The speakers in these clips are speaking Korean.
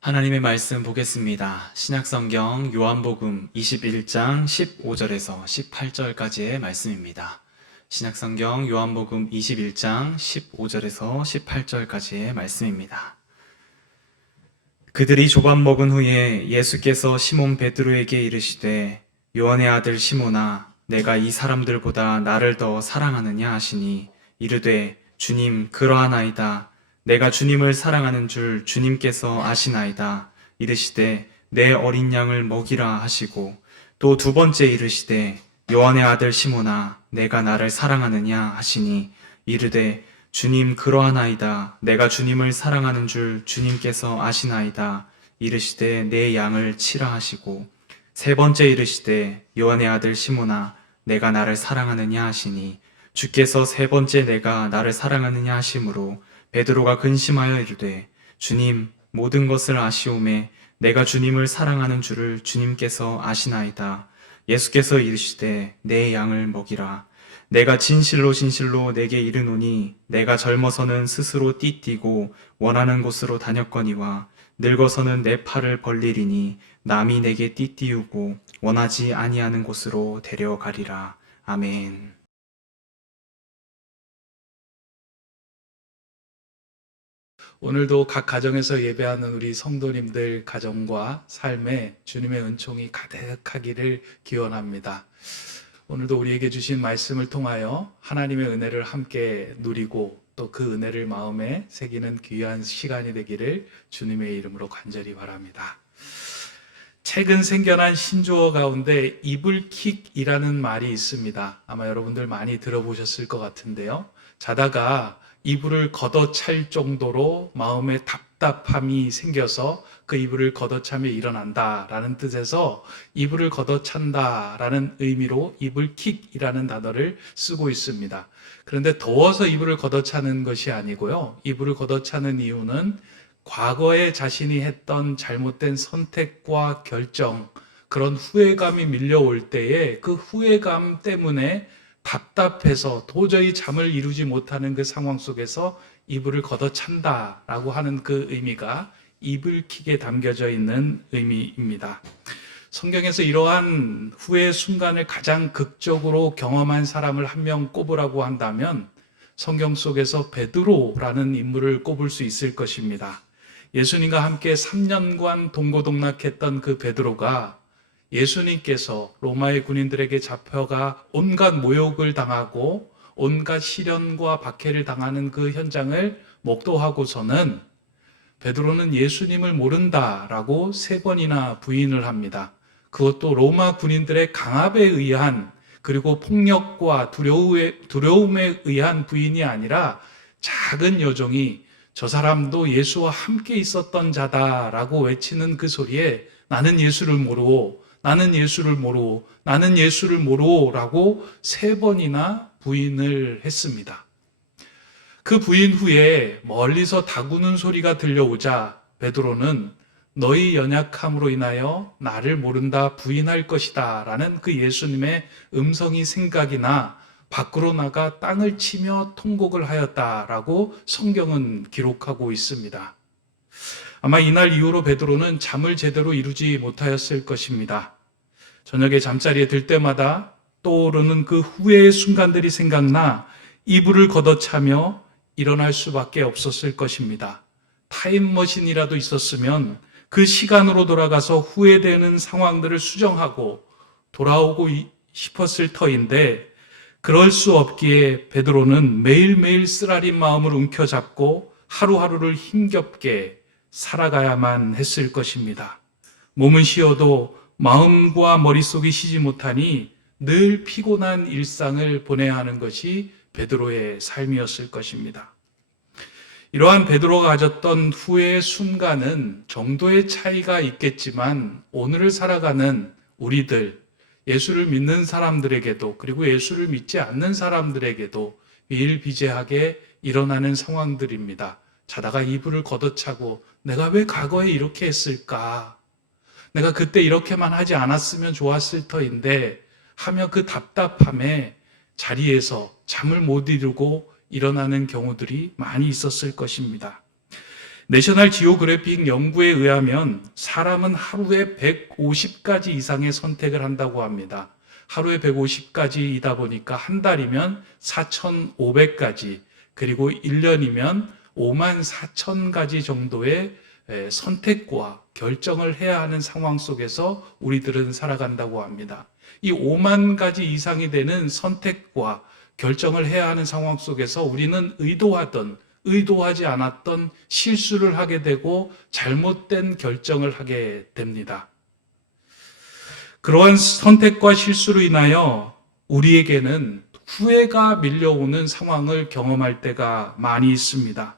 하나님의 말씀 보겠습니다. 신약성경 요한복음 21장 15절에서 18절까지의 말씀입니다. 신약성경 요한복음 21장 15절에서 18절까지의 말씀입니다. 그들이 조밥 먹은 후에 예수께서 시몬 베드로에게 이르시되 요한의 아들 시몬아 내가 이 사람들보다 나를 더 사랑하느냐 하시니 이르되 주님 그러하나이다. 내가 주님을 사랑하는 줄 주님께서 아시나이다. 이르시되 내 어린 양을 먹이라 하시고 또 두 번째 이르시되 요한의 아들 시몬아 내가 나를 사랑하느냐 하시니 이르되 주님 그러하나이다. 내가 주님을 사랑하는 줄 주님께서 아시나이다. 이르시되 내 양을 치라 하시고 세 번째 이르시되 요한의 아들 시몬아 내가 나를 사랑하느냐 하시니 주께서 세 번째 내가 나를 사랑하느냐 하심으로 베드로가 근심하여 이르되 주님 모든 것을 아시오매 내가 주님을 사랑하는 줄을 주님께서 아시나이다. 예수께서 이르시되 내 양을 먹이라. 내가 진실로 진실로 내게 이르노니 내가 젊어서는 스스로 띠띠고 원하는 곳으로 다녔거니와 늙어서는 내 팔을 벌리리니 남이 내게 띠띠우고 원하지 아니하는 곳으로 데려가리라. 아멘. 오늘도 각 가정에서 예배하는 우리 성도님들 가정과 삶에 주님의 은총이 가득하기를 기원합니다. 오늘도 우리에게 주신 말씀을 통하여 하나님의 은혜를 함께 누리고 또 그 은혜를 마음에 새기는 귀한 시간이 되기를 주님의 이름으로 간절히 바랍니다. 최근 생겨난 신조어 가운데 이불킥이라는 말이 있습니다. 아마 여러분들 많이 들어보셨을 것 같은데요. 자다가 이불을 걷어찰 정도로 마음에 답답함이 생겨서 그 이불을 걷어차며 일어난다라는 뜻에서 이불을 걷어찬다라는 의미로 이불킥이라는 단어를 쓰고 있습니다. 그런데 더워서 이불을 걷어차는 것이 아니고요. 이불을 걷어차는 이유는 과거에 자신이 했던 잘못된 선택과 결정, 그런 후회감이 밀려올 때에 그 후회감 때문에 답답해서 도저히 잠을 이루지 못하는 그 상황 속에서 이불을 걷어찬다라고 하는 그 의미가 이불킥에 담겨져 있는 의미입니다. 성경에서 이러한 후회의 순간을 가장 극적으로 경험한 사람을 한 명 꼽으라고 한다면 성경 속에서 베드로라는 인물을 꼽을 수 있을 것입니다. 예수님과 함께 3년간 동고동락했던 그 베드로가 예수님께서 로마의 군인들에게 잡혀가 온갖 모욕을 당하고 온갖 시련과 박해를 당하는 그 현장을 목도하고서는 베드로는 예수님을 모른다라고 3번이나 부인을 합니다. 그것도 로마 군인들의 강압에 의한 그리고 폭력과 두려움에 의한 부인이 아니라 작은 여종이 저 사람도 예수와 함께 있었던 자다라고 외치는 그 소리에 나는 예수를 모르고 나는 예수를 모르고 나는 예수를 모르고라고 3번이나 부인을 했습니다. 그 부인 후에 멀리서 다구는 소리가 들려오자 베드로는 너희 연약함으로 인하여 나를 모른다 부인할 것이다 라는 그 예수님의 음성이 생각이 나 밖으로 나가 땅을 치며 통곡을 하였다라고 성경은 기록하고 있습니다. 아마 이날 이후로 베드로는 잠을 제대로 이루지 못하였을 것입니다. 저녁에 잠자리에 들 때마다 떠오르는 그 후회의 순간들이 생각나 이불을 걷어차며 일어날 수밖에 없었을 것입니다. 타임머신이라도 있었으면 그 시간으로 돌아가서 후회되는 상황들을 수정하고 돌아오고 싶었을 터인데 그럴 수 없기에 베드로는 매일매일 쓰라린 마음을 움켜잡고 하루하루를 힘겹게 살아가야만 했을 것입니다. 몸은 쉬어도 마음과 머릿속이 쉬지 못하니 늘 피곤한 일상을 보내야 하는 것이 베드로의 삶이었을 것입니다. 이러한 베드로가 가졌던 후회의 순간은 정도의 차이가 있겠지만 오늘을 살아가는 우리들, 예수를 믿는 사람들에게도 그리고 예수를 믿지 않는 사람들에게도 비일비재하게 일어나는 상황들입니다. 자다가 이불을 걷어차고 내가 왜 과거에 이렇게 했을까? 내가 그때 이렇게만 하지 않았으면 좋았을 터인데 하며 그 답답함에 자리에서 잠을 못 이루고 일어나는 경우들이 많이 있었을 것입니다. 내셔널 지오그래픽 연구에 의하면 사람은 하루에 150가지 이상의 선택을 한다고 합니다. 하루에 150가지이다 보니까 한 달이면 4,500가지, 그리고 1년이면 5만 4천 가지 정도의 선택과 결정을 해야 하는 상황 속에서 우리들은 살아간다고 합니다. 이 5만 가지 이상이 되는 선택과 결정을 해야 하는 상황 속에서 우리는 의도하던 의도하지 않았던 실수를 하게 되고 잘못된 결정을 하게 됩니다. 그러한 선택과 실수로 인하여 우리에게는 후회가 밀려오는 상황을 경험할 때가 많이 있습니다.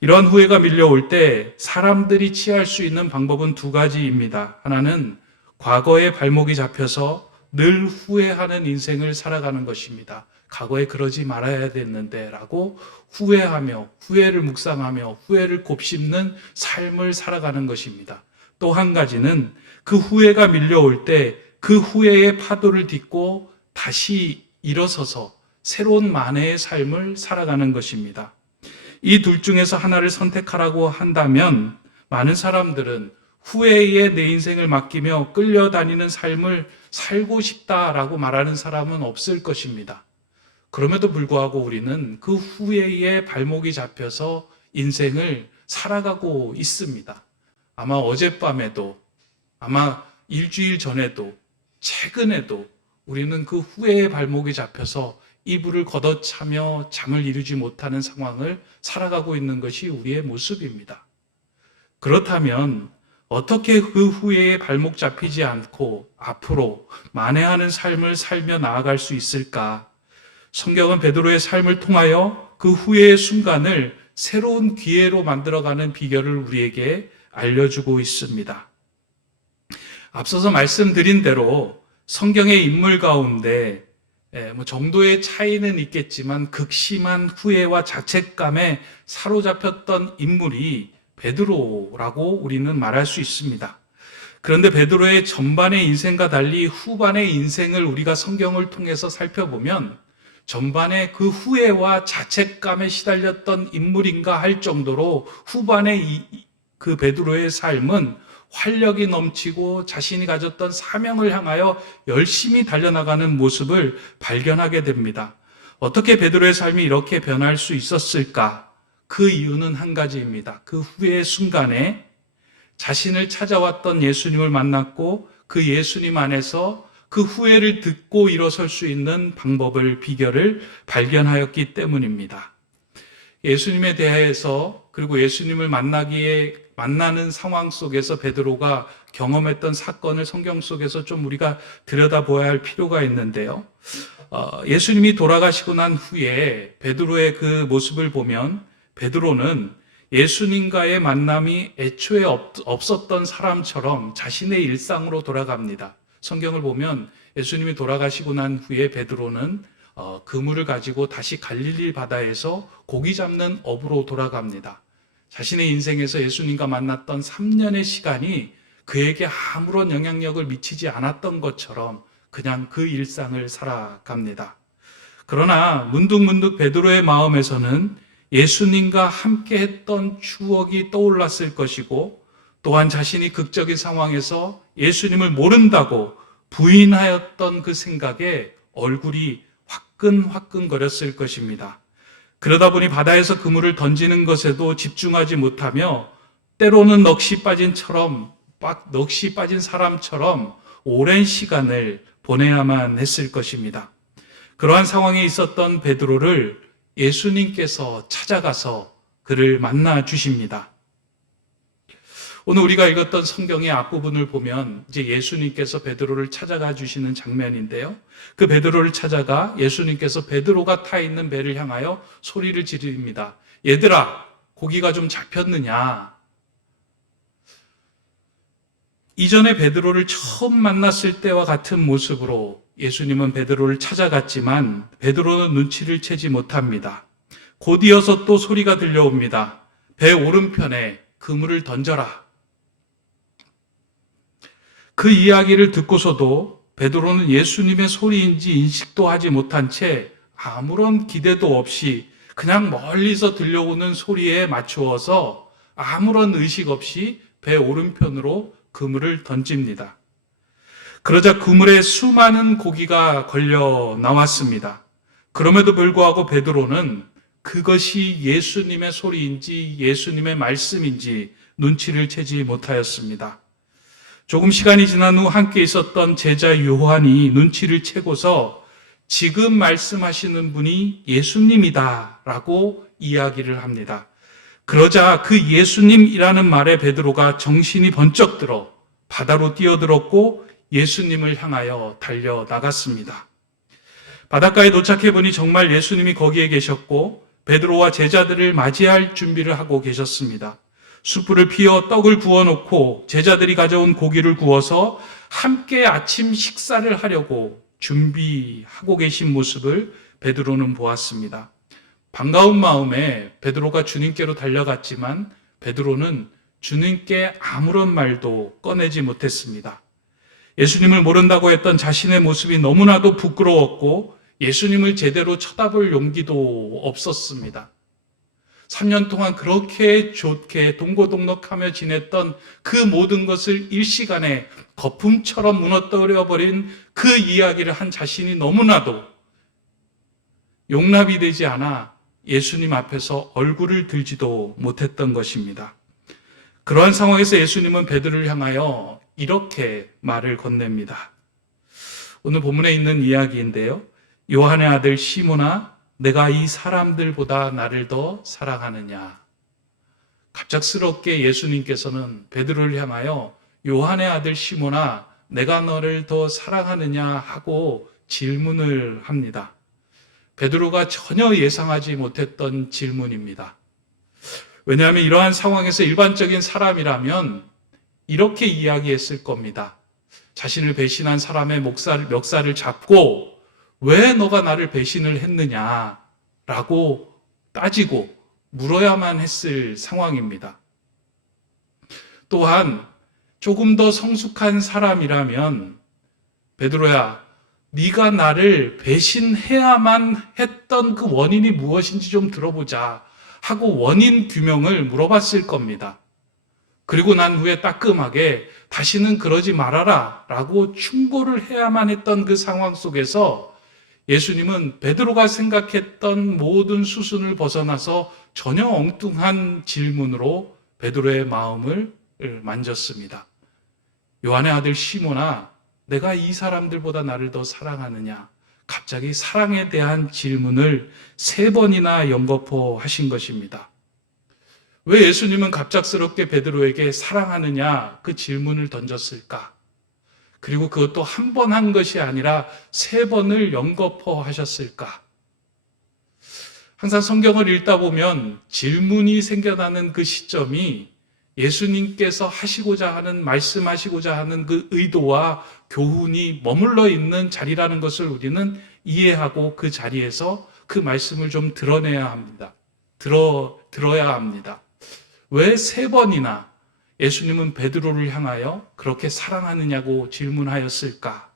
이러한 후회가 밀려올 때 사람들이 취할 수 있는 방법은 두 가지입니다. 하나는 과거의 발목이 잡혀서 늘 후회하는 인생을 살아가는 것입니다. 과거에 그러지 말아야 됐는데 라고 후회하며 후회를 묵상하며 후회를 곱씹는 삶을 살아가는 것입니다. 또 한 가지는 그 후회가 밀려올 때 그 후회의 파도를 딛고 다시 일어서서 새로운 만회의 삶을 살아가는 것입니다. 이 둘 중에서 하나를 선택하라고 한다면 많은 사람들은 후회에 내 인생을 맡기며 끌려다니는 삶을 살고 싶다라고 말하는 사람은 없을 것입니다. 그럼에도 불구하고 우리는 그 후회에 발목이 잡혀서 인생을 살아가고 있습니다. 아마 어젯밤에도, 아마 일주일 전에도, 최근에도 우리는 그 후회의 발목이 잡혀서 이불을 걷어차며 잠을 이루지 못하는 상황을 살아가고 있는 것이 우리의 모습입니다. 그렇다면 어떻게 그 후회에 발목 잡히지 않고 앞으로 만회하는 삶을 살며 나아갈 수 있을까? 성경은 베드로의 삶을 통하여 그 후회의 순간을 새로운 기회로 만들어가는 비결을 우리에게 알려주고 있습니다. 앞서서 말씀드린 대로 성경의 인물 가운데 정도의 차이는 있겠지만 극심한 후회와 자책감에 사로잡혔던 인물이 베드로라고 우리는 말할 수 있습니다. 그런데 베드로의 전반의 인생과 달리 후반의 인생을 우리가 성경을 통해서 살펴보면 전반에 그 후회와 자책감에 시달렸던 인물인가 할 정도로 후반의 그 베드로의 삶은 활력이 넘치고 자신이 가졌던 사명을 향하여 열심히 달려나가는 모습을 발견하게 됩니다. 어떻게 베드로의 삶이 이렇게 변할 수 있었을까? 그 이유는 한 가지입니다. 그 후회의 순간에 자신을 찾아왔던 예수님을 만났고 그 예수님 안에서 그 후회를 듣고 일어설 수 있는 방법을, 비결을 발견하였기 때문입니다. 예수님에 대해서 그리고 예수님을 만나는 상황 속에서 베드로가 경험했던 사건을 성경 속에서 좀 우리가 들여다보아야 할 필요가 있는데요. 예수님이 돌아가시고 난 후에 베드로의 그 모습을 보면 베드로는 예수님과의 만남이 애초에 없었던 사람처럼 자신의 일상으로 돌아갑니다. 성경을 보면 예수님이 돌아가시고 난 후에 베드로는 그물을 가지고 다시 갈릴리 바다에서 고기 잡는 업으로 돌아갑니다. 자신의 인생에서 예수님과 만났던 3년의 시간이 그에게 아무런 영향력을 미치지 않았던 것처럼 그냥 그 일상을 살아갑니다. 그러나 문득문득 베드로의 마음에서는 예수님과 함께 했던 추억이 떠올랐을 것이고 또한 자신이 극적인 상황에서 예수님을 모른다고 부인하였던 그 생각에 얼굴이 화끈화끈거렸을 것입니다. 그러다 보니 바다에서 그물을 던지는 것에도 집중하지 못하며 때로는 넋이 빠진 사람처럼 오랜 시간을 보내야만 했을 것입니다. 그러한 상황에 있었던 베드로를 예수님께서 찾아가서 그를 만나 주십니다. 오늘 우리가 읽었던 성경의 앞부분을 보면 이제 예수님께서 베드로를 찾아가 주시는 장면인데요. 그 베드로를 찾아가 예수님께서 베드로가 타 있는 배를 향하여 소리를 지릅니다. 얘들아, 고기가 좀 잡혔느냐? 이전에 베드로를 처음 만났을 때와 같은 모습으로 예수님은 베드로를 찾아갔지만 베드로는 눈치를 채지 못합니다. 곧 이어서 또 소리가 들려옵니다. 배 오른편에 그물을 던져라. 그 이야기를 듣고서도 베드로는 예수님의 소리인지 인식도 하지 못한 채 아무런 기대도 없이 그냥 멀리서 들려오는 소리에 맞추어서 아무런 의식 없이 배 오른편으로 그물을 던집니다. 그러자 그물에 수많은 고기가 걸려 나왔습니다. 그럼에도 불구하고 베드로는 그것이 예수님의 소리인지 예수님의 말씀인지 눈치를 채지 못하였습니다. 조금 시간이 지난 후 함께 있었던 제자 요한이 눈치를 채고서 지금 말씀하시는 분이 예수님이다 라고 이야기를 합니다. 그러자 그 예수님이라는 말에 베드로가 정신이 번쩍 들어 바다로 뛰어들었고 예수님을 향하여 달려나갔습니다. 바닷가에 도착해 보니 정말 예수님이 거기에 계셨고 베드로와 제자들을 맞이할 준비를 하고 계셨습니다. 숯불을 피워 떡을 구워놓고 제자들이 가져온 고기를 구워서 함께 아침 식사를 하려고 준비하고 계신 모습을 베드로는 보았습니다. 반가운 마음에 베드로가 주님께로 달려갔지만 베드로는 주님께 아무런 말도 꺼내지 못했습니다. 예수님을 모른다고 했던 자신의 모습이 너무나도 부끄러웠고 예수님을 제대로 쳐다볼 용기도 없었습니다. 3년 동안 그렇게 좋게 동고동락하며 지냈던 그 모든 것을 일시간에 거품처럼 무너뜨려버린 그 이야기를 한 자신이 너무나도 용납이 되지 않아 예수님 앞에서 얼굴을 들지도 못했던 것입니다. 그러한 상황에서 예수님은 베드로를 향하여 이렇게 말을 건넵니다. 오늘 본문에 있는 이야기인데요. 요한의 아들 시몬아, 내가 이 사람들보다 나를 더 사랑하느냐? 갑작스럽게 예수님께서는 베드로를 향하여 요한의 아들 시몬아, 내가 너를 더 사랑하느냐 하고 질문을 합니다. 베드로가 전혀 예상하지 못했던 질문입니다. 왜냐하면 이러한 상황에서 일반적인 사람이라면 이렇게 이야기했을 겁니다. 자신을 배신한 사람의 멱살을 잡고 왜 너가 나를 배신을 했느냐라고 따지고 물어야만 했을 상황입니다. 또한 조금 더 성숙한 사람이라면 베드로야, 네가 나를 배신해야만 했던 그 원인이 무엇인지 좀 들어보자 하고 원인 규명을 물어봤을 겁니다. 그리고 난 후에 따끔하게 다시는 그러지 말아라 라고 충고를 해야만 했던 그 상황 속에서 예수님은 베드로가 생각했던 모든 수순을 벗어나서 전혀 엉뚱한 질문으로 베드로의 마음을 만졌습니다. 요한의 아들 시몬아, 내가 이 사람들보다 나를 더 사랑하느냐? 갑자기 사랑에 대한 질문을 3번이나 연거푸하신 것입니다. 왜 예수님은 갑작스럽게 베드로에게 사랑하느냐 그 질문을 던졌을까? 그리고 그것도 한 번 한 것이 아니라 3번을 연거푸하셨을까? 항상 성경을 읽다 보면 질문이 생겨나는 그 시점이 예수님께서 하시고자 하는, 말씀하시고자 하는 그 의도와 교훈이 머물러 있는 자리라는 것을 우리는 이해하고 그 자리에서 그 말씀을 좀 드러내야 합니다. 들어야 합니다. 왜 3번이나 예수님은 베드로를 향하여 그렇게 사랑하느냐고 질문하였을까?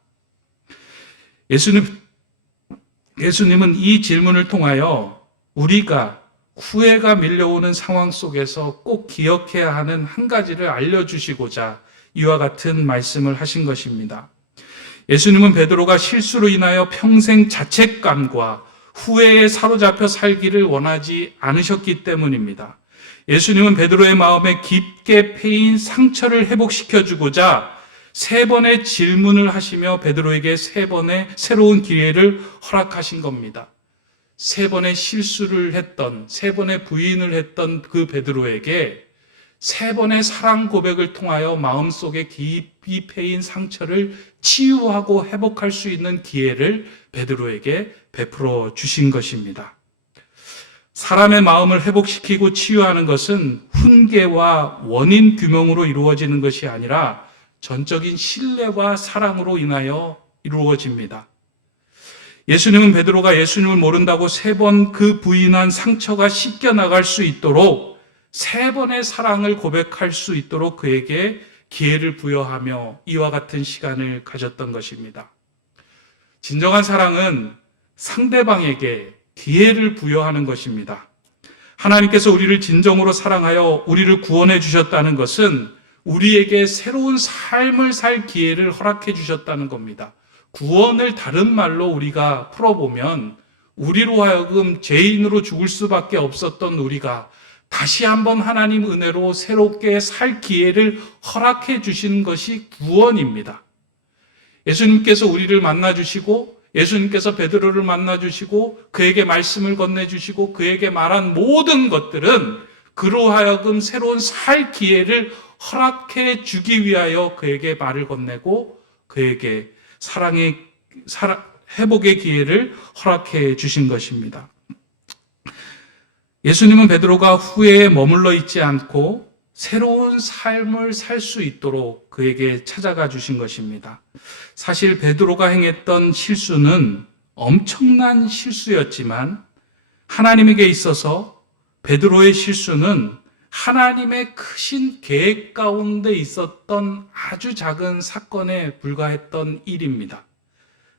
예수님은 이 질문을 통하여 우리가 후회가 밀려오는 상황 속에서 꼭 기억해야 하는 한 가지를 알려주시고자 이와 같은 말씀을 하신 것입니다. 예수님은 베드로가 실수로 인하여 평생 자책감과 후회에 사로잡혀 살기를 원하지 않으셨기 때문입니다. 예수님은 베드로의 마음에 깊게 패인 상처를 회복시켜주고자 3번의 질문을 하시며 베드로에게 3번의 새로운 기회를 허락하신 겁니다. 3번의 실수를 했던, 3번의 부인을 했던 그 베드로에게 3번의 사랑 고백을 통하여 마음속에 깊이 패인 상처를 치유하고 회복할 수 있는 기회를 베드로에게 베풀어 주신 것입니다. 사람의 마음을 회복시키고 치유하는 것은 훈계와 원인 규명으로 이루어지는 것이 아니라 전적인 신뢰와 사랑으로 인하여 이루어집니다. 예수님은 베드로가 예수님을 모른다고 3번 그 부인한 상처가 씻겨나갈 수 있도록 3번의 사랑을 고백할 수 있도록 그에게 기회를 부여하며 이와 같은 시간을 가졌던 것입니다. 진정한 사랑은 상대방에게 기회를 부여하는 것입니다. 하나님께서 우리를 진정으로 사랑하여 우리를 구원해 주셨다는 것은 우리에게 새로운 삶을 살 기회를 허락해 주셨다는 겁니다. 구원을 다른 말로 우리가 풀어보면 우리로 하여금 죄인으로 죽을 수밖에 없었던 우리가 다시 한번 하나님 은혜로 새롭게 살 기회를 허락해 주신 것이 구원입니다. 예수님께서 우리를 만나주시고 예수님께서 베드로를 만나주시고 그에게 말씀을 건네주시고 그에게 말한 모든 것들은 그로 하여금 새로운 살 기회를 허락해 주기 위하여 그에게 말을 건네고 그에게 회복의 기회를 허락해 주신 것입니다. 예수님은 베드로가 후회에 머물러 있지 않고 새로운 삶을 살 수 있도록 그에게 찾아가 주신 것입니다. 사실 베드로가 행했던 실수는 엄청난 실수였지만 하나님에게 있어서 베드로의 실수는 하나님의 크신 계획 가운데 있었던 아주 작은 사건에 불과했던 일입니다.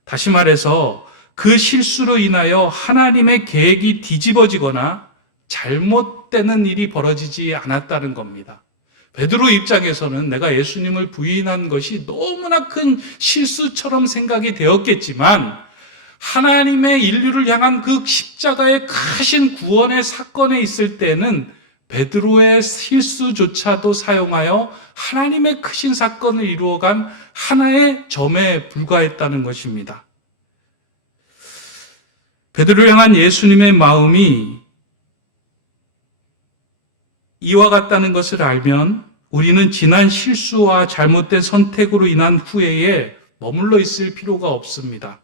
다시 말해서 그 실수로 인하여 하나님의 계획이 뒤집어지거나 잘못되는 일이 벌어지지 않았다는 겁니다. 베드로 입장에서는 내가 예수님을 부인한 것이 너무나 큰 실수처럼 생각이 되었겠지만 하나님의 인류를 향한 그 십자가의 크신 구원의 사건에 있을 때는 베드로의 실수조차도 사용하여 하나님의 크신 사건을 이루어간 하나의 점에 불과했다는 것입니다. 베드로를 향한 예수님의 마음이 이와 같다는 것을 알면 우리는 지난 실수와 잘못된 선택으로 인한 후회에 머물러 있을 필요가 없습니다.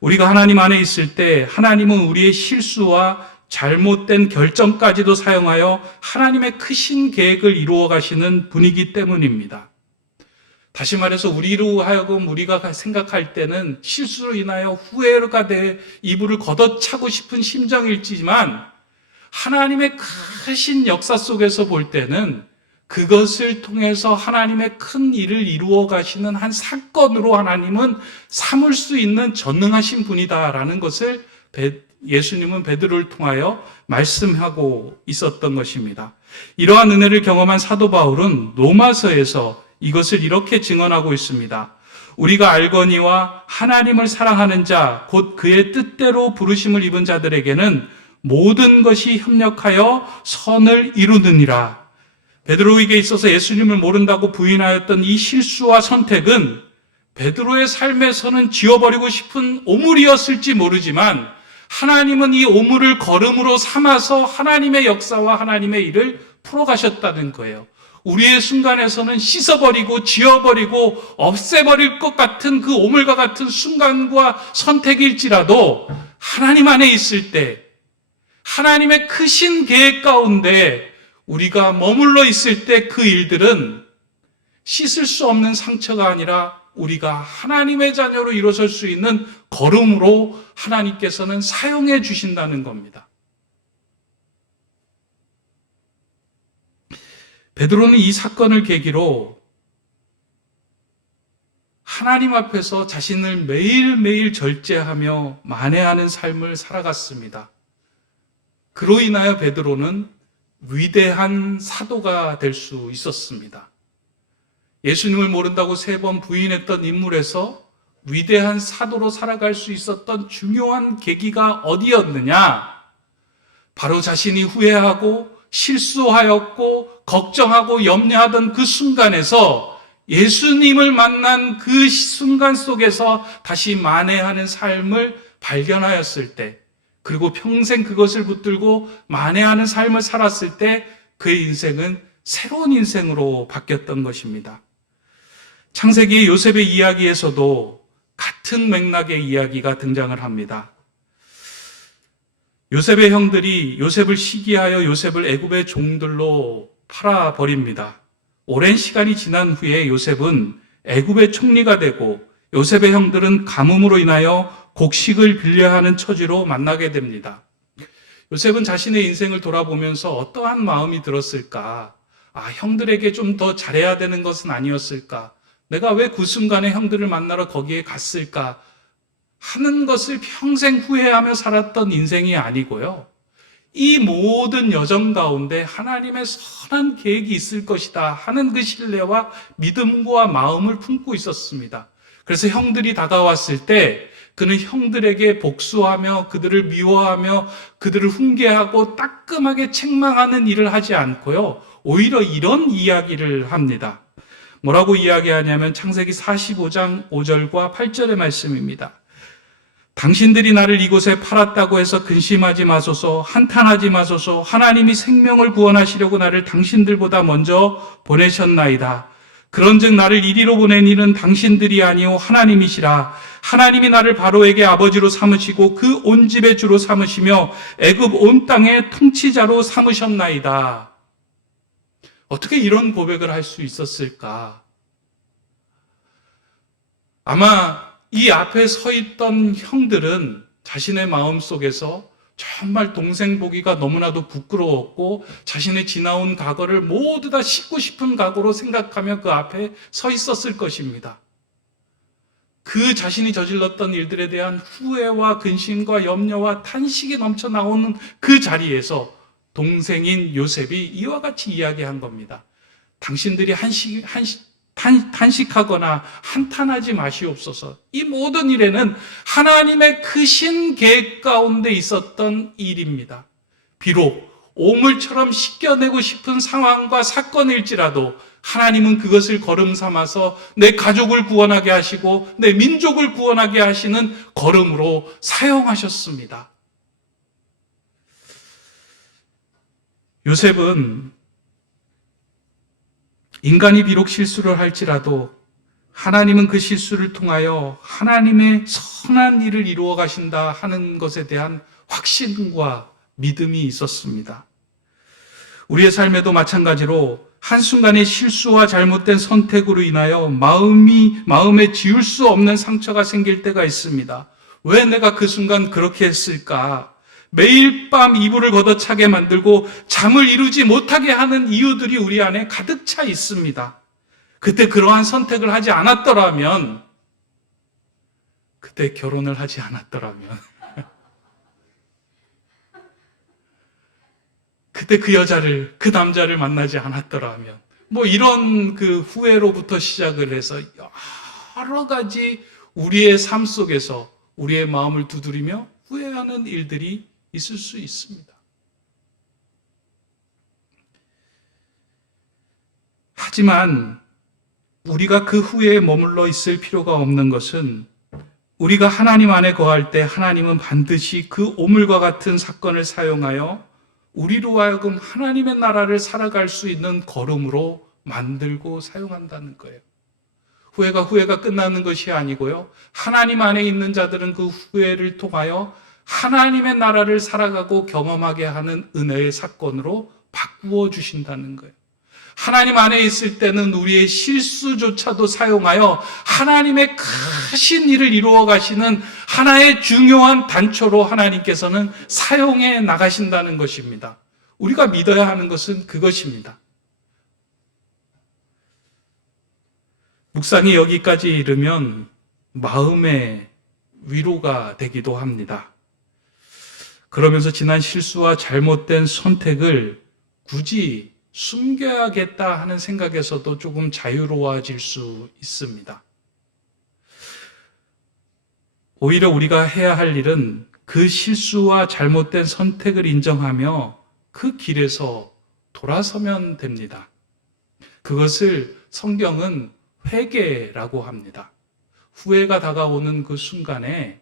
우리가 하나님 안에 있을 때 하나님은 우리의 실수와 잘못된 결정까지도 사용하여 하나님의 크신 계획을 이루어 가시는 분이기 때문입니다. 다시 말해서 우리로 하여금 우리가 생각할 때는 실수로 인하여 후회가 돼 이불을 걷어차고 싶은 심정일지만 하나님의 크신 역사 속에서 볼 때는 그것을 통해서 하나님의 큰 일을 이루어 가시는 한 사건으로 하나님은 삼을 수 있는 전능하신 분이다라는 것을 예수님은 베드로를 통하여 말씀하고 있었던 것입니다. 이러한 은혜를 경험한 사도 바울은 로마서에서 이것을 이렇게 증언하고 있습니다. 우리가 알거니와 하나님을 사랑하는 자, 곧 그의 뜻대로 부르심을 입은 자들에게는 모든 것이 협력하여 선을 이루느니라. 베드로에게 있어서 예수님을 모른다고 부인하였던 이 실수와 선택은 베드로의 삶에서는 지워버리고 싶은 오물이었을지 모르지만 하나님은 이 오물을 걸음으로 삼아서 하나님의 역사와 하나님의 일을 풀어가셨다는 거예요. 우리의 순간에서는 씻어버리고 지워버리고 없애버릴 것 같은 그 오물과 같은 순간과 선택일지라도 하나님 안에 있을 때 하나님의 크신 계획 가운데 우리가 머물러 있을 때 그 일들은 씻을 수 없는 상처가 아니라 우리가 하나님의 자녀로 일어설 수 있는 걸음으로 하나님께서는 사용해 주신다는 겁니다. 베드로는 이 사건을 계기로 하나님 앞에서 자신을 매일매일 절제하며 만회하는 삶을 살아갔습니다. 그로 인하여 베드로는 위대한 사도가 될 수 있었습니다. 예수님을 모른다고 3번 부인했던 인물에서 위대한 사도로 살아갈 수 있었던 중요한 계기가 어디였느냐? 바로 자신이 후회하고 실수하였고 걱정하고 염려하던 그 순간에서 예수님을 만난 그 순간 속에서 다시 만회하는 삶을 발견하였을 때, 그리고 평생 그것을 붙들고 만회하는 삶을 살았을 때 그의 인생은 새로운 인생으로 바뀌었던 것입니다. 창세기 요셉의 이야기에서도 같은 맥락의 이야기가 등장을 합니다. 요셉의 형들이 요셉을 시기하여 요셉을 애굽의 종들로 팔아버립니다. 오랜 시간이 지난 후에 요셉은 애굽의 총리가 되고 요셉의 형들은 가뭄으로 인하여 곡식을 빌려하는 처지로 만나게 됩니다. 요셉은 자신의 인생을 돌아보면서 어떠한 마음이 들었을까? 형들에게 좀 더 잘해야 되는 것은 아니었을까? 내가 왜 그 순간에 형들을 만나러 거기에 갔을까? 하는 것을 평생 후회하며 살았던 인생이 아니고요. 이 모든 여정 가운데 하나님의 선한 계획이 있을 것이다 하는 그 신뢰와 믿음과 마음을 품고 있었습니다. 그래서 형들이 다가왔을 때 그는 형들에게 복수하며 그들을 미워하며 그들을 훈계하고 따끔하게 책망하는 일을 하지 않고요. 오히려 이런 이야기를 합니다. 뭐라고 이야기하냐면 창세기 45장 5절과 8절의 말씀입니다. 당신들이 나를 이곳에 팔았다고 해서 근심하지 마소서, 한탄하지 마소서. 하나님이 생명을 구원하시려고 나를 당신들보다 먼저 보내셨나이다. 그런즉 나를 이리로 보낸 이는 당신들이 아니오 하나님이시라. 하나님이 나를 바로에게 아버지로 삼으시고 그 온 집의 주로 삼으시며 애굽 온 땅의 통치자로 삼으셨나이다. 어떻게 이런 고백을 할 수 있었을까? 아마 이 앞에 서 있던 형들은 자신의 마음속에서 정말 동생 보기가 너무나도 부끄러웠고 자신의 지나온 과거를 모두 다 씻고 싶은 각오로 생각하며 그 앞에 서 있었을 것입니다. 그 자신이 저질렀던 일들에 대한 후회와 근심과 염려와 탄식이 넘쳐 나오는 그 자리에서 동생인 요셉이 이와 같이 이야기한 겁니다. 당신들이 탄식하거나 한탄하지 마시옵소서. 이 모든 일에는 하나님의 크신 계획 가운데 있었던 일입니다. 비록 오물처럼 씻겨내고 싶은 상황과 사건일지라도 하나님은 그것을 걸음 삼아서 내 가족을 구원하게 하시고 내 민족을 구원하게 하시는 걸음으로 사용하셨습니다. 요셉은 인간이 비록 실수를 할지라도 하나님은 그 실수를 통하여 하나님의 선한 일을 이루어 가신다 하는 것에 대한 확신과 믿음이 있었습니다. 우리의 삶에도 마찬가지로 한순간의 실수와 잘못된 선택으로 인하여 마음에 지울 수 없는 상처가 생길 때가 있습니다. 왜 내가 그 순간 그렇게 했을까? 매일 밤 이불을 걷어차게 만들고 잠을 이루지 못하게 하는 이유들이 우리 안에 가득 차 있습니다. 그때 그러한 선택을 하지 않았더라면, 그때 결혼을 하지 않았더라면, 그때 그 남자를 만나지 않았더라면, 이런 그 후회로부터 시작을 해서 여러 가지 우리의 삶 속에서 우리의 마음을 두드리며 후회하는 일들이 있을 수 있습니다. 하지만 우리가 그 후회에 머물러 있을 필요가 없는 것은 우리가 하나님 안에 거할 때 하나님은 반드시 그 오물과 같은 사건을 사용하여 우리로 하여금 하나님의 나라를 살아갈 수 있는 걸음으로 만들고 사용한다는 거예요. 후회가 끝나는 것이 아니고요. 하나님 안에 있는 자들은 그 후회를 통하여 하나님의 나라를 살아가고 경험하게 하는 은혜의 사건으로 바꾸어 주신다는 거예요. 하나님 안에 있을 때는 우리의 실수조차도 사용하여 하나님의 크신 일을 이루어 가시는 하나의 중요한 단초로 하나님께서는 사용해 나가신다는 것입니다. 우리가 믿어야 하는 것은 그것입니다. 묵상이 여기까지 이르면 마음의 위로가 되기도 합니다. 그러면서 지난 실수와 잘못된 선택을 굳이 숨겨야겠다 하는 생각에서도 조금 자유로워질 수 있습니다. 오히려 우리가 해야 할 일은 그 실수와 잘못된 선택을 인정하며 그 길에서 돌아서면 됩니다. 그것을 성경은 회개라고 합니다. 후회가 다가오는 그 순간에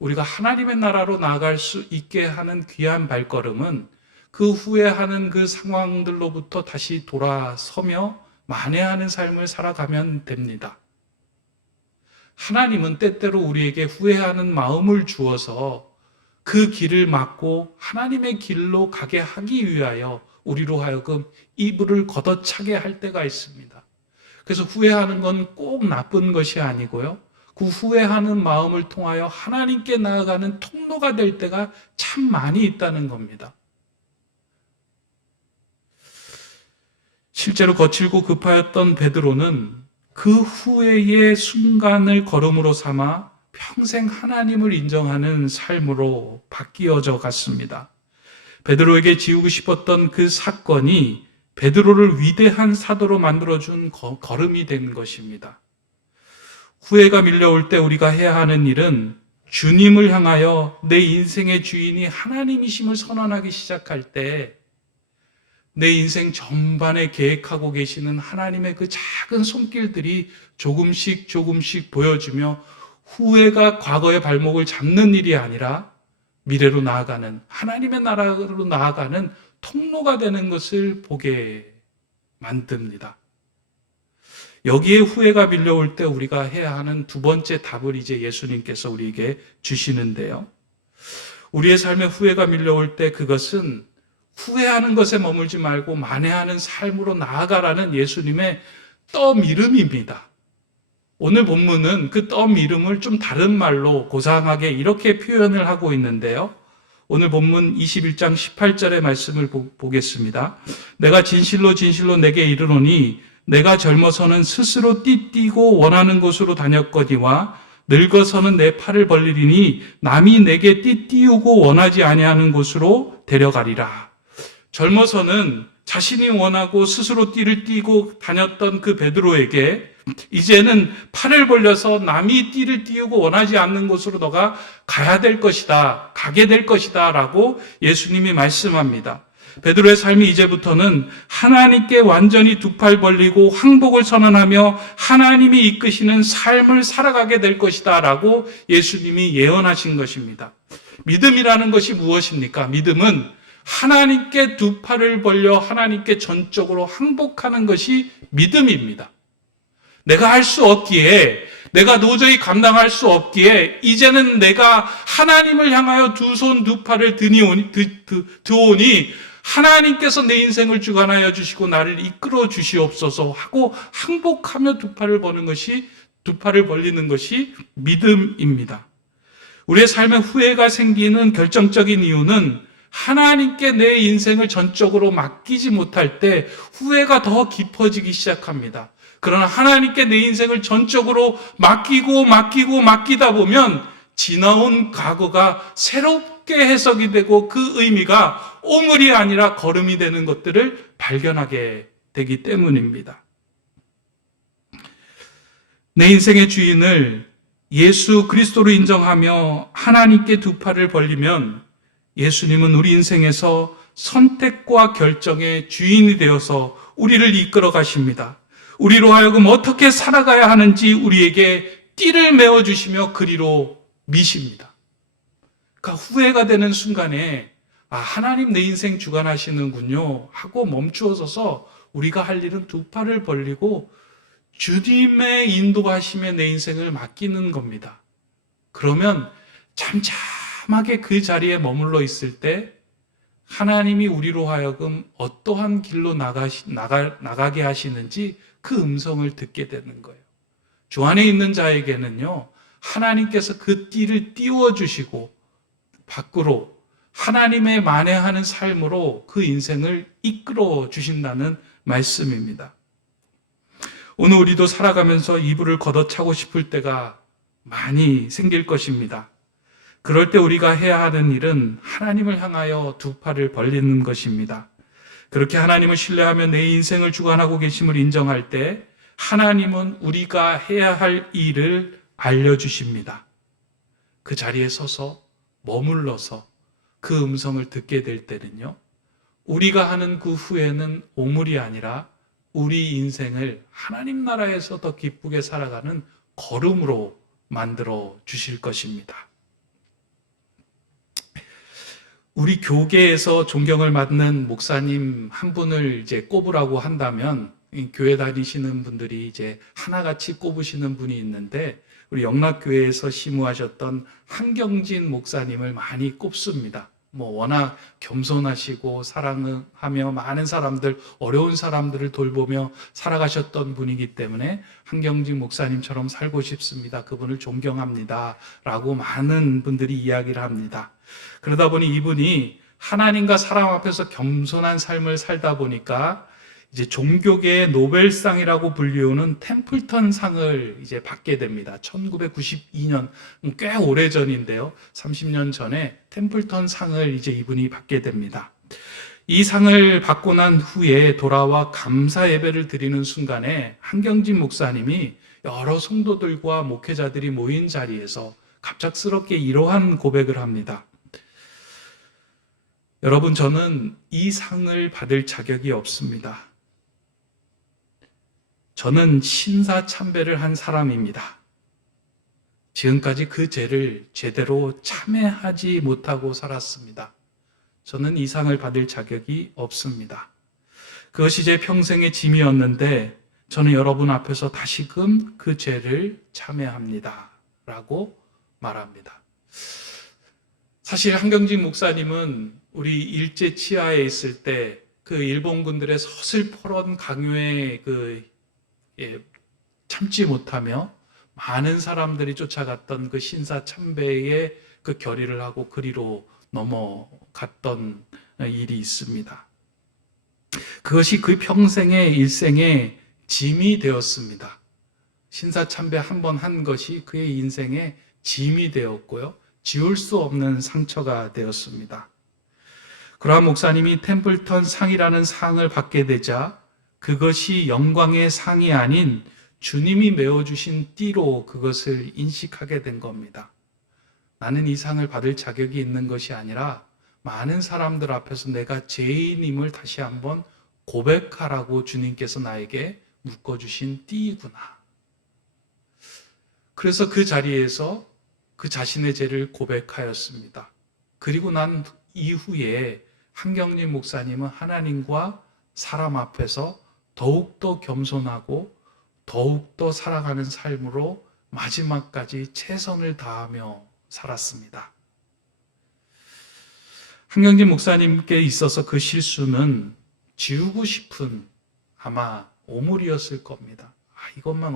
우리가 하나님의 나라로 나아갈 수 있게 하는 귀한 발걸음은 그 후회하는 그 상황들로부터 다시 돌아서며 만회하는 삶을 살아가면 됩니다. 하나님은 때때로 우리에게 후회하는 마음을 주어서 그 길을 막고 하나님의 길로 가게 하기 위하여 우리로 하여금 이불을 걷어차게 할 때가 있습니다. 그래서 후회하는 건 꼭 나쁜 것이 아니고요. 그 후회하는 마음을 통하여 하나님께 나아가는 통로가 될 때가 참 많이 있다는 겁니다. 실제로 거칠고 급하였던 베드로는 그 후회의 순간을 걸음으로 삼아 평생 하나님을 인정하는 삶으로 바뀌어져 갔습니다. 베드로에게 지우고 싶었던 그 사건이 베드로를 위대한 사도로 만들어준 걸음이 된 것입니다. 후회가 밀려올 때 우리가 해야 하는 일은 주님을 향하여 내 인생의 주인이 하나님이심을 선언하기 시작할 때 내 인생 전반에 계획하고 계시는 하나님의 그 작은 손길들이 조금씩 조금씩 보여주며 후회가 과거의 발목을 잡는 일이 아니라 미래로 나아가는, 하나님의 나라로 나아가는 통로가 되는 것을 보게 만듭니다. 여기에 후회가 밀려올 때 우리가 해야 하는 두 번째 답을 이제 예수님께서 우리에게 주시는데요. 우리의 삶에 후회가 밀려올 때 그것은 후회하는 것에 머물지 말고 만회하는 삶으로 나아가라는 예수님의 떠밀음입니다. 오늘 본문은 그 떠밀음을 좀 다른 말로 고상하게 이렇게 표현을 하고 있는데요. 오늘 본문 21장 18절의 말씀을 보겠습니다. 내가 진실로 진실로 내게 이르노니 내가 젊어서는 스스로 띠띠고 원하는 곳으로 다녔거니와 늙어서는 내 팔을 벌리리니 남이 내게 띠띠우고 원하지 아니하는 곳으로 데려가리라. 젊어서는 자신이 원하고 스스로 띠를 띠고 다녔던 그 베드로에게 이제는 팔을 벌려서 남이 띠를 띠우고 원하지 않는 곳으로 너가 가야 될 것이다, 가게 될 것이다 라고 예수님이 말씀합니다. 베드로의 삶이 이제부터는 하나님께 완전히 두 팔 벌리고 항복을 선언하며 하나님이 이끄시는 삶을 살아가게 될 것이다 라고 예수님이 예언하신 것입니다. 믿음이라는 것이 무엇입니까? 믿음은 하나님께 두 팔을 벌려 하나님께 전적으로 항복하는 것이 믿음입니다. 내가 할 수 없기에, 내가 도저히 감당할 수 없기에 이제는 내가 하나님을 향하여 두 손 두 팔을 드오니 하나님께서 내 인생을 주관하여 주시고 나를 이끌어 주시옵소서 하고 항복하며 두 팔을 벌리는 것이 믿음입니다. 우리의 삶에 후회가 생기는 결정적인 이유는 하나님께 내 인생을 전적으로 맡기지 못할 때 후회가 더 깊어지기 시작합니다. 그러나 하나님께 내 인생을 전적으로 맡기다 보면 지나온 과거가 새롭게 해석이 되고 그 의미가 오물이 아니라 걸음이 되는 것들을 발견하게 되기 때문입니다. 내 인생의 주인을 예수 그리스도로 인정하며 하나님께 두 팔을 벌리면 예수님은 우리 인생에서 선택과 결정의 주인이 되어서 우리를 이끌어 가십니다. 우리로 하여금 어떻게 살아가야 하는지 우리에게 띠를 메워주시며 그리로 미십니다. 그러니까 후회가 되는 순간에 하나님 내 인생 주관하시는군요 하고 멈추어서서 우리가 할 일은 두 팔을 벌리고 주님의 인도하심에 내 인생을 맡기는 겁니다. 그러면 잠잠하게 그 자리에 머물러 있을 때 하나님이 우리로 하여금 어떠한 길로 나가게 하시는지 그 음성을 듣게 되는 거예요. 주 안에 있는 자에게는요, 하나님께서 그 띠를 띄워주시고 밖으로 하나님의 만회하는 삶으로 그 인생을 이끌어 주신다는 말씀입니다. 오늘 우리도 살아가면서 이불을 걷어차고 싶을 때가 많이 생길 것입니다. 그럴 때 우리가 해야 하는 일은 하나님을 향하여 두 팔을 벌리는 것입니다. 그렇게 하나님을 신뢰하며 내 인생을 주관하고 계심을 인정할 때 하나님은 우리가 해야 할 일을 알려주십니다. 그 자리에 서서 머물러서 그 음성을 듣게 될 때는요, 우리가 하는 그 후회는 오물이 아니라 우리 인생을 하나님 나라에서 더 기쁘게 살아가는 걸음으로 만들어 주실 것입니다. 우리 교계에서 존경을 받는 목사님 한 분을 이제 꼽으라고 한다면 교회 다니시는 분들이 이제 하나같이 꼽으시는 분이 있는데 우리 영락교회에서 심우하셨던 한경진 목사님을 많이 꼽습니다. 워낙 겸손하시고 사랑하며 많은 사람들, 어려운 사람들을 돌보며 살아가셨던 분이기 때문에 한경진 목사님처럼 살고 싶습니다. 그분을 존경합니다. 라고 많은 분들이 이야기를 합니다. 그러다 보니 이분이 하나님과 사람 앞에서 겸손한 삶을 살다 보니까 이제 종교계의 노벨상이라고 불리우는 템플턴 상을 이제 받게 됩니다. 1992년, 꽤 오래전인데요. 30년 전에 템플턴 상을 이제 이분이 받게 됩니다. 이 상을 받고 난 후에 돌아와 감사 예배를 드리는 순간에 한경진 목사님이 여러 성도들과 목회자들이 모인 자리에서 갑작스럽게 이러한 고백을 합니다. 여러분, 저는 이 상을 받을 자격이 없습니다. 저는 신사참배를 한 사람입니다. 지금까지 그 죄를 제대로 참회하지 못하고 살았습니다. 저는 이 상을 받을 자격이 없습니다. 그것이 제 평생의 짐이었는데 저는 여러분 앞에서 다시금 그 죄를 참회합니다. 라고 말합니다. 사실 한경진 목사님은 우리 일제 치하에 있을 때 그 일본군들의 서슬퍼런 강요에 참지 못하며 많은 사람들이 쫓아갔던 그 신사참배의 그 결의를 하고 그리로 넘어갔던 일이 있습니다. 그것이 그 평생의 일생의 짐이 되었습니다. 신사참배 한 번 한 것이 그의 인생의 짐이 되었고요. 지울 수 없는 상처가 되었습니다. 그러한 목사님이 템플턴 상이라는 상을 받게 되자 그것이 영광의 상이 아닌 주님이 메어주신 띠로 그것을 인식하게 된 겁니다. 나는 이 상을 받을 자격이 있는 것이 아니라 많은 사람들 앞에서 내가 죄인임을 다시 한번 고백하라고 주님께서 나에게 묶어주신 띠이구나. 그래서 그 자리에서 그 자신의 죄를 고백하였습니다. 그리고 난 이후에 한경진 목사님은 하나님과 사람 앞에서 더욱더 겸손하고 더욱더 살아가는 삶으로 마지막까지 최선을 다하며 살았습니다. 한경진 목사님께 있어서 그 실수는 지우고 싶은 아마 오물이었을 겁니다. 이것만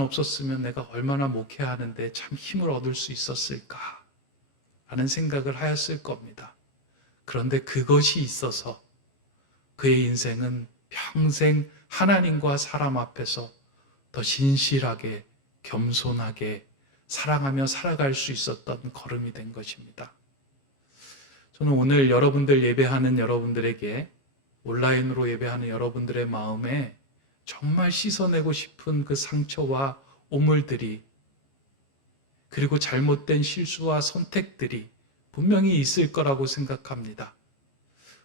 없었으면 내가 얼마나 목회하는데 참 힘을 얻을 수 있었을까 라는 생각을 하였을 겁니다. 그런데 그것이 있어서 그의 인생은 평생 하나님과 사람 앞에서 더 진실하게 겸손하게 사랑하며 살아갈 수 있었던 걸음이 된 것입니다. 저는 오늘 여러분들 예배하는 여러분들에게 온라인으로 예배하는 여러분들의 마음에 정말 씻어내고 싶은 그 상처와 오물들이 그리고 잘못된 실수와 선택들이 분명히 있을 거라고 생각합니다.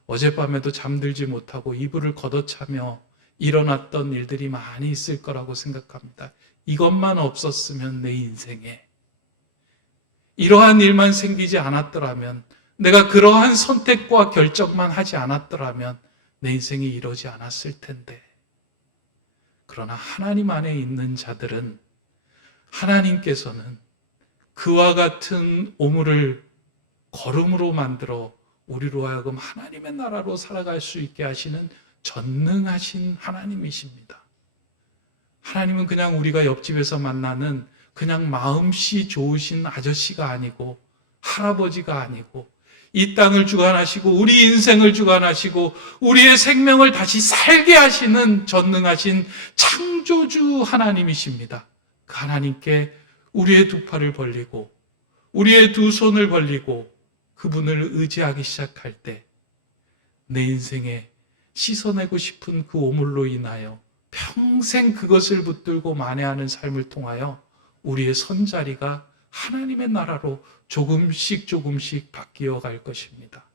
어젯밤에도 잠들지 못하고 이불을 걷어차며 일어났던 일들이 많이 있을 거라고 생각합니다. 이것만 없었으면 내 인생에 이러한 일만 생기지 않았더라면 내가 그러한 선택과 결정만 하지 않았더라면 내 인생이 이러지 않았을 텐데. 그러나 하나님 안에 있는 자들은 하나님께서는 그와 같은 오물을 걸음으로 만들어 우리로 하여금 하나님의 나라로 살아갈 수 있게 하시는 전능하신 하나님이십니다. 하나님은 그냥 우리가 옆집에서 만나는 그냥 마음씨 좋으신 아저씨가 아니고 할아버지가 아니고 이 땅을 주관하시고 우리 인생을 주관하시고 우리의 생명을 다시 살게 하시는 전능하신 창조주 하나님이십니다. 그 하나님께 우리의 두 팔을 벌리고 우리의 두 손을 벌리고 그분을 의지하기 시작할 때 내 인생에 씻어내고 싶은 그 오물로 인하여 평생 그것을 붙들고 만회하는 삶을 통하여 우리의 선자리가 하나님의 나라로 조금씩 바뀌어 갈 것입니다.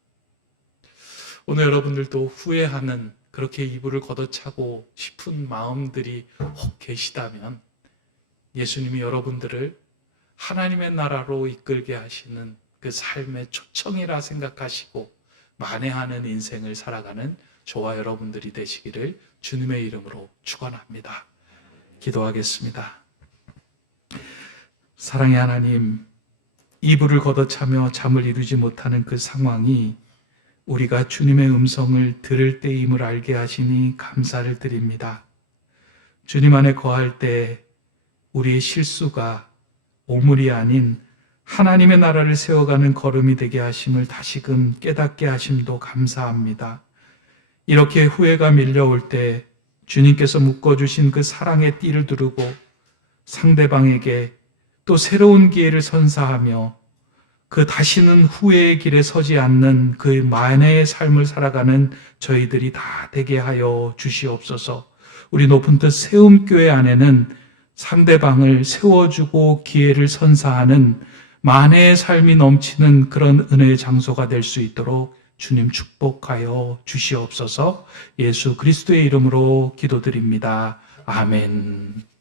오늘 여러분들도 후회하는 그렇게 이불을 걷어차고 싶은 마음들이 혹 계시다면 예수님이 여러분들을 하나님의 나라로 이끌게 하시는 그 삶의 초청이라 생각하시고 만회하는 인생을 살아가는 저와 여러분들이 되시기를 주님의 이름으로 축원합니다. 기도하겠습니다. 사랑의 하나님, 이불을 걷어차며 잠을 이루지 못하는 그 상황이 우리가 주님의 음성을 들을 때임을 알게 하시니 감사를 드립니다. 주님 안에 거할 때 우리의 실수가 오물이 아닌 하나님의 나라를 세워가는 걸음이 되게 하심을 다시금 깨닫게 하심도 감사합니다. 이렇게 후회가 밀려올 때 주님께서 묶어주신 그 사랑의 띠를 두르고 상대방에게 또 새로운 기회를 선사하며 그 다시는 후회의 길에 서지 않는 그 만회의 삶을 살아가는 저희들이 다 되게 하여 주시옵소서. 우리 높은 뜻 세움교회 안에는 상대방을 세워주고 기회를 선사하는 만회의 삶이 넘치는 그런 은혜의 장소가 될 수 있도록 주님 축복하여 주시옵소서. 예수 그리스도의 이름으로 기도드립니다. 아멘.